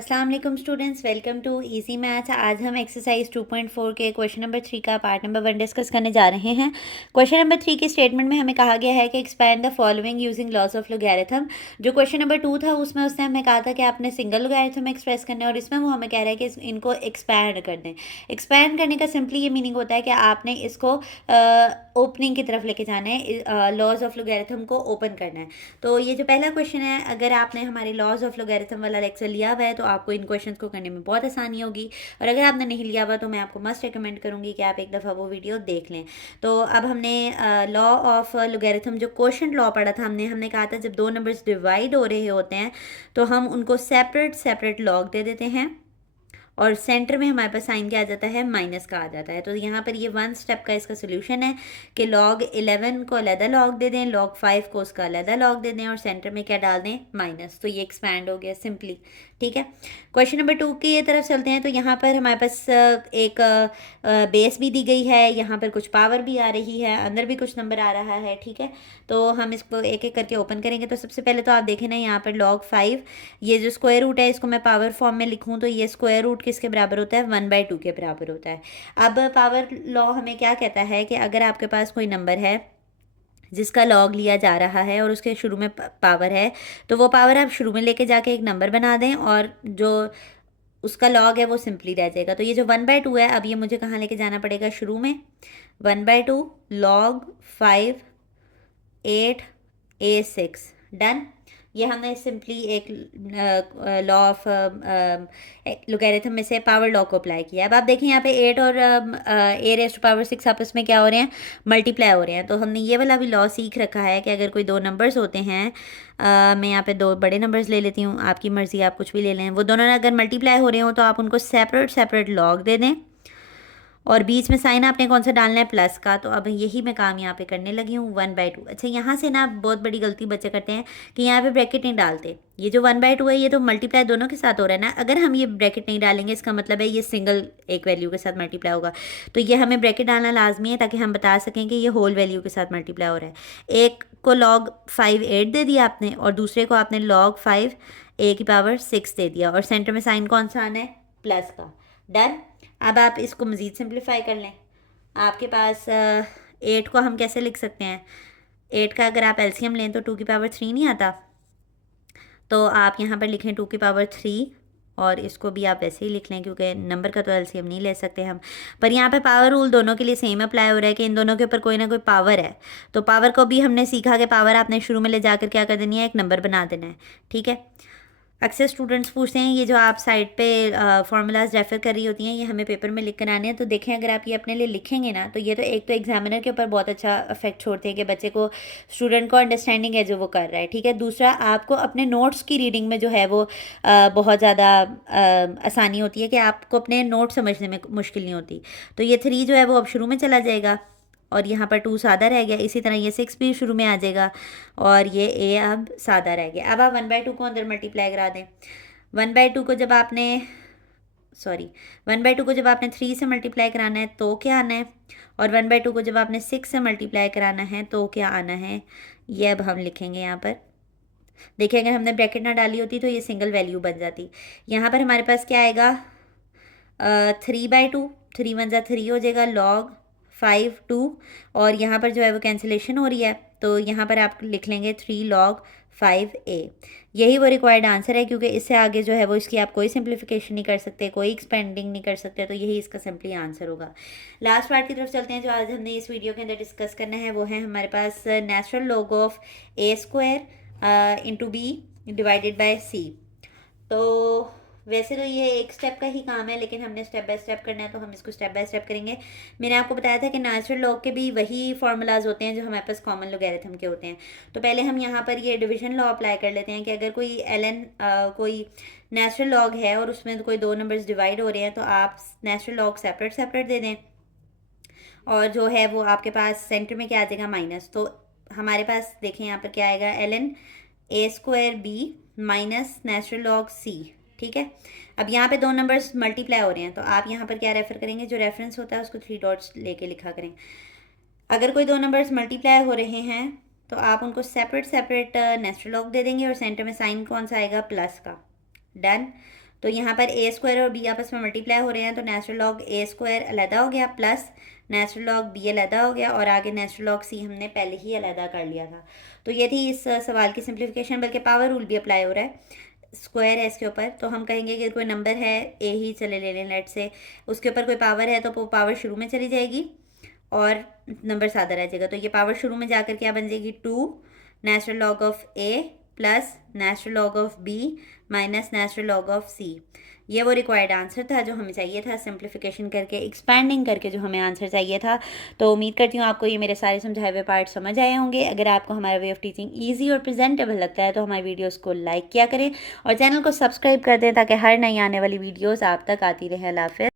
अस्सलाम वालेकुम students, welcome to easy maths. आज हम एक्सरसाइज 2.4 के क्वेश्चन नंबर 3 का पार्ट नंबर 1 डिस्कस करने जा रहे हैं। क्वेश्चन नंबर 3 के स्टेटमेंट में हमें कहा गया है कि expand the following using laws of logarithm. जो क्वेश्चन नंबर 2 था उसमें उसने हमें कहा था कि आपने सिंगल लोगैरिथम एक्सप्रेस करना है, और इसमें वो हमें कह रहा है कि इनको एक्सपैंड कर दें। एक्सपैंड करने का सिंपली ये मीनिंग होता है कि आपने इसको ओपनिंग की तरफ लेके जाना है, लॉज ऑफ लोगैरिथम को ओपन करना है। तो ये जो पहला क्वेश्चन है, अगर आपने हमारे लॉज ऑफ लोगैरिथम वाला लेक्चर लिया हुआ है तो आपको इन क्वेश्चंस को करने में बहुत आसानी होगी, और अगर आपने नहीं लिया हुआ तो मैं आपको मस्ट रिकमेंड करूंगी कि आप एक दफ़ा वो वीडियो देख लें। तो अब हमने लॉ ऑफ लोगैरिथम जो क्वोशंट लॉ पढ़ा था, हमने कहा था जब दो नंबर्स डिवाइड हो रहे होते हैं तो हम उनको सेपरेट सेपरेट लॉग दे देते हैं, और सेंटर में हमारे पास साइन क्या आ जाता है, माइनस का आ जाता है। तो यहाँ पर ये 1 स्टेप का इसका सोल्यूशन है कि log 11 को अलहदा लॉग दे दें, log 5 को उसका अलहदा लॉग दे दें, और सेंटर में क्या डाल दें, माइनस। तो ये एक्सपैंड हो गया सिंपली। ठीक है, क्वेश्चन नंबर 2 की ये तरफ चलते हैं। तो यहाँ पर हमारे पास एक बेस भी दी गई है, यहाँ पर कुछ पावर भी आ रही है, अंदर भी कुछ नंबर आ रहा है। ठीक है, तो हम इसको एक एक करके ओपन करेंगे। तो सबसे पहले तो आप देखें ना, यहाँ पर log 5, ये जो स्क्वायर रूट है इसको मैं पावर फॉर्म में लिखूँ तो ये स्क्वायर रूट किसके बराबर होता है, 1/2 के बराबर होता है। अब पावर लॉ हमें क्या कहता है कि अगर आपके पास कोई नंबर है जिसका लॉग लिया जा रहा है और उसके शुरू में पावर है, तो वो पावर आप शुरू में लेके जाके एक नंबर बना दें, और जो उसका लॉग है वो सिंपली रह जाएगा। तो ये जो 1/2 है, अब ये मुझे कहाँ लेके जाना पड़ेगा, शुरू में 1/2 log 5 8 a6। डन। ये हमने सिंपली एक लॉ ऑफ लोगैरिथम में से पावर लॉ को अप्लाई किया। अब आप देखें यहाँ पे 8 और a⁻6 आपस में क्या हो रहे हैं, मल्टीप्लाई हो रहे हैं। तो हमने ये वाला भी लॉ सीख रखा है कि अगर कोई दो नंबर्स होते हैं, मैं यहाँ पे दो बड़े नंबर्स ले लेती हूँ, आपकी मर्ज़ी, आप कुछ भी ले लें, वो दोनों अगर मल्टीप्लाई हो रहे हो तो आप उनको सेपरेट सेपरेट लॉग दे दें, और बीच में साइन आपने कौन सा डालना है, प्लस का। तो अब यही मैं काम यहाँ पे करने लगी हूँ, 1/2। अच्छा, यहाँ से ना बहुत बड़ी गलती बच्चे करते हैं कि यहाँ पे ब्रैकेट नहीं डालते। ये जो 1/2 है ये तो मल्टीप्लाई दोनों के साथ हो रहा है ना, अगर हम ये ब्रैकेट नहीं डालेंगे इसका मतलब है ये सिंगल एक वैल्यू के साथ मल्टीप्लाई होगा। तो ये हमें ब्रैकेट डालना लाजमी है ताकि हम बता सकें कि ये होल वैल्यू के साथ मल्टीप्लाई हो रहा है। एक को log 5 8 दे दिया आपने, और दूसरे को आपने log 5 a⁻6 दे दिया, और सेंटर में साइन कौन सा आना है, प्लस का। डन। अब आप इसको मज़ीद सिंप्लीफाई कर लें। आपके पास 8 को हम कैसे लिख सकते हैं, 8 का अगर आप एलसीएम लें तो 2⁻3 नहीं आता, तो आप यहाँ पर लिखें 2⁻3, और इसको भी आप वैसे ही लिख लें क्योंकि नंबर का तो एलसीएम नहीं ले सकते हम। पर यहाँ पे पावर रूल दोनों के लिए सेम अप्लाई हो रहा है कि इन दोनों के ऊपर कोई ना कोई पावर है। तो पावर को भी हमने सीखा कि पावर आपने शुरू में ले जाकर क्या कर देनी है, एक नंबर बना देना है। ठीक है, अक्सर स्टूडेंट्स पूछते हैं ये जो आप साइड पे फार्मूलाज रेफर कर रही होती हैं, ये हमें पेपर में लिख कर आने हैं। तो देखें, अगर आप ये अपने लिए लिखेंगे ना, तो ये तो एक तो एग्जामिनर के ऊपर बहुत अच्छा इफेक्ट छोड़ते हैं कि बच्चे को, स्टूडेंट को अंडरस्टैंडिंग है जो वो कर रहा है। ठीक है, दूसरा आपको अपने नोट्स की रीडिंग में जो है वो बहुत ज़्यादा आसानी होती है कि आपको अपने नोट समझने में मुश्किल नहीं होती। तो ये 3 जो है वो अब शुरू में चला जाएगा, और यहाँ पर 2 सादा रह गया। इसी तरह ये 6 भी शुरू में आ जाएगा, और ये a अब सादा रह गया। अब आप 1/2 को अंदर मल्टीप्लाई करा दें। 1/2 को जब आपने 1/2 को जब आपने 3 से मल्टीप्लाई कराना है तो क्या आना है, और 1/2 को जब आपने 6 से मल्टीप्लाई कराना है तो क्या आना है, ये अब हम लिखेंगे यहाँ पर। देखिए, अगर हमने ब्रैकेट ना डाली होती तो ये सिंगल वैल्यू बन जाती। यहाँ पर हमारे पास क्या आएगा, 3/2, 3 1 जा 3 हो जाएगा, log 5 2, और यहाँ पर जो है वो कैंसिलेशन हो रही है, तो यहाँ पर आप लिख लेंगे 3 log 5a। यही वो रिक्वायर्ड आंसर है, क्योंकि इससे आगे जो है वो इसकी आप कोई सिंप्लीफिकेशन नहीं कर सकते, कोई एक्सपेंडिंग नहीं कर सकते, तो यही इसका सिंपली आंसर होगा। लास्ट पार्ट की तरफ चलते हैं जो आज हमने इस वीडियो के अंदर डिस्कस करना है। वो है हमारे पास natural log of a² into b divided by c। तो वैसे तो ये एक स्टेप का ही काम है, लेकिन हमने स्टेप बाय स्टेप करना है तो हम इसको स्टेप बाय स्टेप करेंगे। मैंने आपको बताया था कि नेचुरल लॉग के भी वही फार्मूलाज होते हैं जो हमारे पास कॉमन लोगैरिथम के होते हैं। तो पहले हम यहाँ पर ये डिवीजन लॉ अप्लाई कर लेते हैं कि अगर कोई कोई नेचुरल लॉग है और उसमें तो कोई दो नंबर्स डिवाइड हो रहे हैं, तो आप नेचुरल लॉग सेपरेट सेपरेट दे दें, और जो है वो आपके पास सेंटर में क्या आ जाएगा, माइनस। तो हमारे पास देखें यहाँ पर क्या आएगा, ln a² b minus natural log c। ठीक है, अब यहाँ पे दो नंबर्स मल्टीप्लाई हो रहे हैं, तो आप यहाँ पर क्या रेफर करेंगे, जो रेफरेंस होता है उसको 3 डॉट्स लेके लिखा करें। अगर कोई दो नंबर्स मल्टीप्लाई हो रहे हैं तो आप उनको सेपरेट सेपरेट नेचुरल लॉग दे देंगे, और सेंटर में साइन कौन सा आएगा, प्लस का। डन। तो यहाँ पर ए स्क्वायर और बी आपस में मल्टीप्लाई हो रहे हैं, तो नेचुरल लॉग ए स्क्वायर अलहदा हो गया प्लस नेचुरल लॉग बी अलहदा हो गया, और आगे नेचुरल लॉग सी हमने पहले ही अलहदा कर लिया था। तो ये थी इस सवाल की सिंप्लीफिकेशन, बल्कि पावर रूल भी अप्लाई हो रहा है, स्क्वायर है इसके ऊपर। तो हम कहेंगे कि कोई नंबर है ए ही चले ले लें लेट से, उसके ऊपर कोई पावर है तो वो पावर शुरू में चली जाएगी और नंबर सादा रह जाएगा। तो ये पावर शुरू में जाकर क्या बन जाएगी, 2 natural log of A plus natural log of B minus natural log of C. ये वो रिक्वायर्ड आंसर था जो हमें चाहिए था, सिंप्लीफिकेशन करके एक्सपैंडिंग करके जो हमें आंसर चाहिए था। तो उम्मीद करती हूँ आपको ये मेरे सारे समझाए हुए पार्ट समझ आए होंगे। अगर आपको हमारा वे ऑफ टीचिंग ईजी और प्रेजेंटेबल लगता है तो हमारी वीडियोस को लाइक किया करें और चैनल को सब्सक्राइब कर दें ताकि हर नई आने वाली वीडियोस आप तक आती रहे। अल्लाह हाफ़िज़।